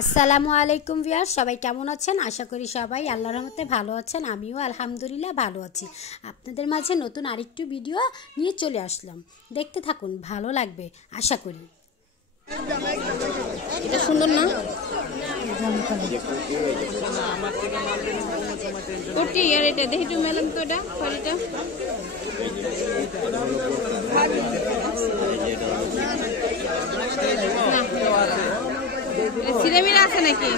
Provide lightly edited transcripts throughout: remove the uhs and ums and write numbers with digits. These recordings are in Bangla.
আসসালামু আলাইকুম ভিউয়ার্স, সবাই কেমন আছেন? আশা করি সবাই আল্লাহর রহমতে ভালো আছেন। আমিও আলহামদুলিল্লাহ ভালো আছি। আপনাদের মাঝে নতুন আরেকটু ভিডিও নিয়ে চলে আসলাম, দেখতে থাকুন, ভালো লাগবে আশা করি। এটা সুন্দর না? কোটি আর এটা দেখি একটু মেলাম তো, এটা খড়িটা সিরামিরা আছে নাকি?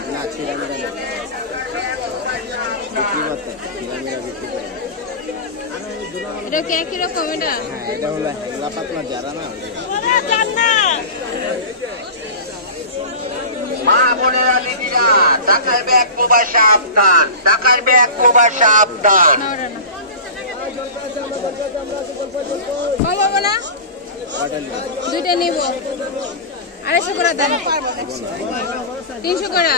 এটা কি একই রকম? এটা এটা হলো হ্যাংলা পাতলা যারা না মা বোনেরা দিদিরা, টাকার ব্যাগ মোবাইল সাবধান, টাকার ব্যাগ মোবাইল সাবধান। না দুইটা নিব, 250 করে দেন। 300 করে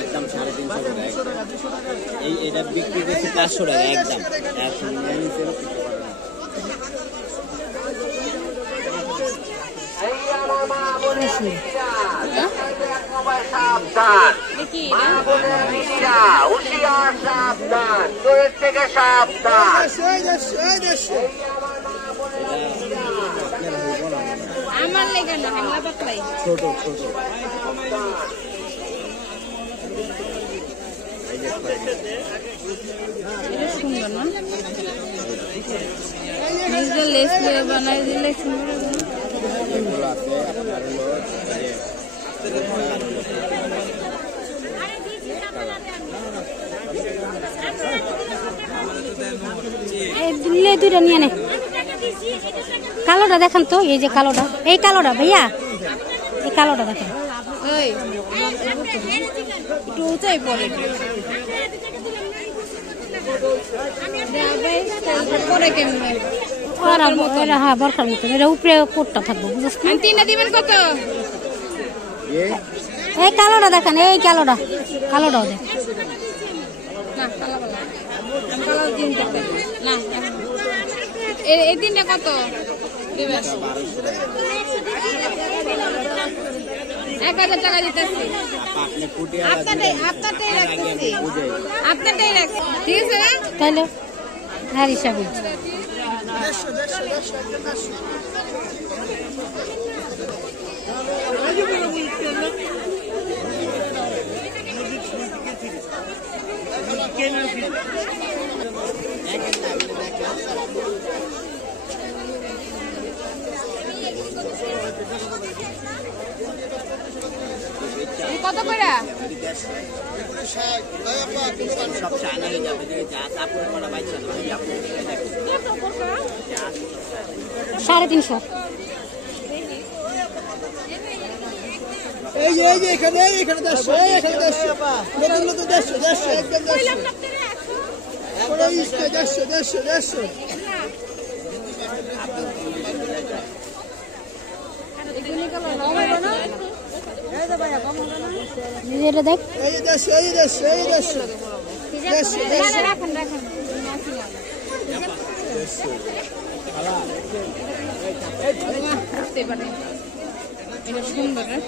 একদম 350 করে এই এটা বিক্রি করছে 500 টাকা একদম। এখন সাবধান মা বোনেরা দিদিরা, হুঁশিয়ার সাবধান, চোরের থেকে সাবধান। আমার লেগে না, হ্যাংলা পাতলাই ছোট ছোট এটা সুন্দর না? নিজে লেস দিয়ে বানাই দিলে সুন্দর হবে না? এগুলো আছে আপনার হলো এই দুইটা নিয়ে নে। কালোটা দেখান তো, এই যে কালোটা, এই কালোটা ভাইয়া, এই কালোটা দেখেন। ওই একটু উঁচাই পড়ে পরে কেমন? হ্যাঁ, বরখার মতো। এটা উপরে কোটটা থাকবো, বুঝছিস? 3টা দিবেন কত? এই কালোটা দেখেন, এই কালোটাও দেখ। না কালো কালো, আমি কালো 3 দেখতে না। এই 3টা কত দিবেন? 1000 টাকা দিতেছি। আপনারটাই রাখতেছি, আপনারটাই রাখছি, ঠিক আছে না? তাহলে হ্যাঁ হিসাবে কত করে? সব চায়না হয়ে যাবে যা কাপড় পরা বাইছে না 350। এই যে এখানে 150, এখানে 150, নতুন 150 একদম 150। এটা দেখ, এই যে 100 রাখেন রাখেন। এটা সুন্দর রে।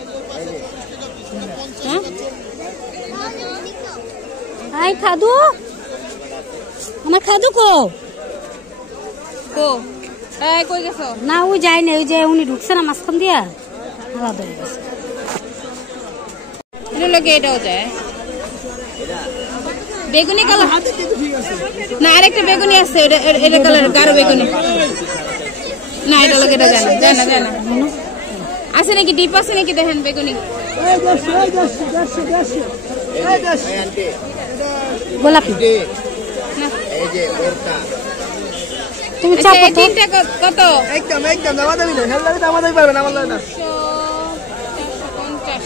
আই খাদু, আমার খাদু কো কই গেছো? না, ওই যায় না, ওই যে উনি ঢুকছে না মাঝখান দিয়া, আলাদা হয়ে গেছে। এটাও যায় বেগুনি কালার না, আরেকটা বেগুনি আছে, এটা কালার গাঢ় বেগুনি না, এটা লোক এটা যায় না আছে নাকি? ডিপ আছে নাকি? দেখেন বেগুনি গোলাপি। এই যে ওরটা তুমি চাও কত? 3টা কত? একদম দামা দামি না, হেল লাগে দামা দামি পারবেন আমার লাগে না। 450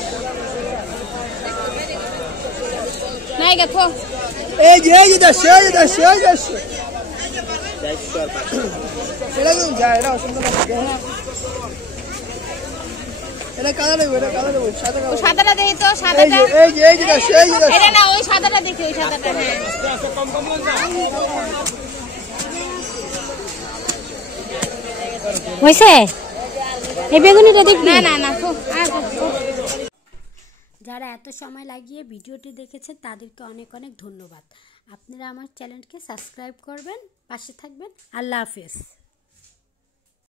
নাই গেছো? এই যে 100 এটা কোন যায়? এটা সুন্দর লাগে। এটা কালার দেবো, সাদা কালার। সাদাটা দেখি তো, সাদাটা এই যে এটা না, ওই সাদাটা দেখি, ওই সাদাটা। হ্যাঁ হয়েছে? এই বেগুনিটা দেখ না না না, যারা এত সময় লাগিয়ে ভিডিওটি দেখেছেন তাদেরকে অনেক অনেক ধন্যবাদ। আপনারা আমার চ্যানেলকে সাবস্ক্রাইব করবেন, পাশে থাকবেন। আল্লাহ হাফেজ।